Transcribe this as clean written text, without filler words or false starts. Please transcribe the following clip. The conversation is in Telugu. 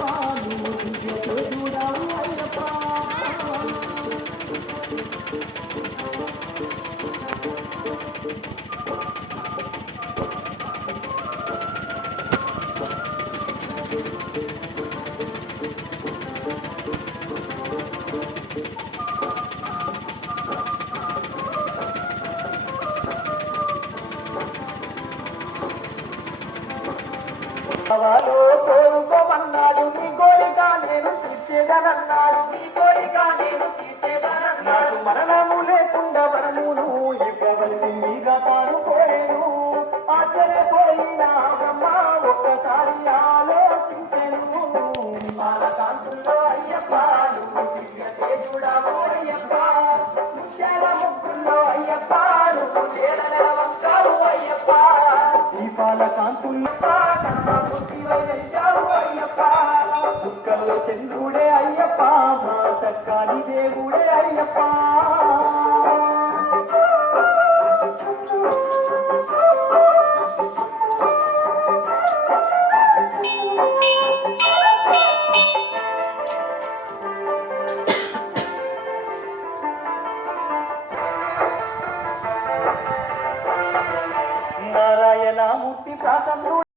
అయ్యప్ప నువ్వు దివ్యతో చూడావు అయ్యప్ప వాడు కోరుకోమన్నాడు నీ కోరిక నేను తీర్చేదనన్నాడు నీ కోరిక నేను తీర్చేదనన్నాడు మరణము లేకుండా వరమును ఇవ్వవలసిందిగా తాను కోరేను ఆశ్చర్యపోయిన బ్రహ్మ ఒక్కసారి ఆలోచించెను బాలకాంతుల్లో అయ్యప్ప నువ్వు దివ్యతే చూడవు అయ్యప్ప ముత్యాల ముగ్గుల్లో అయ్యప్ప నువ్వు నేలవంకావు అయ్యప్ప ఈ బాలకాంతుల్లో చుక్కల్లో చంద్రుడే అయ్యప్ప మా చక్కని దేవుడే అయ్యప్ప నారాయణ మూర్తి ప్రాసంతుడు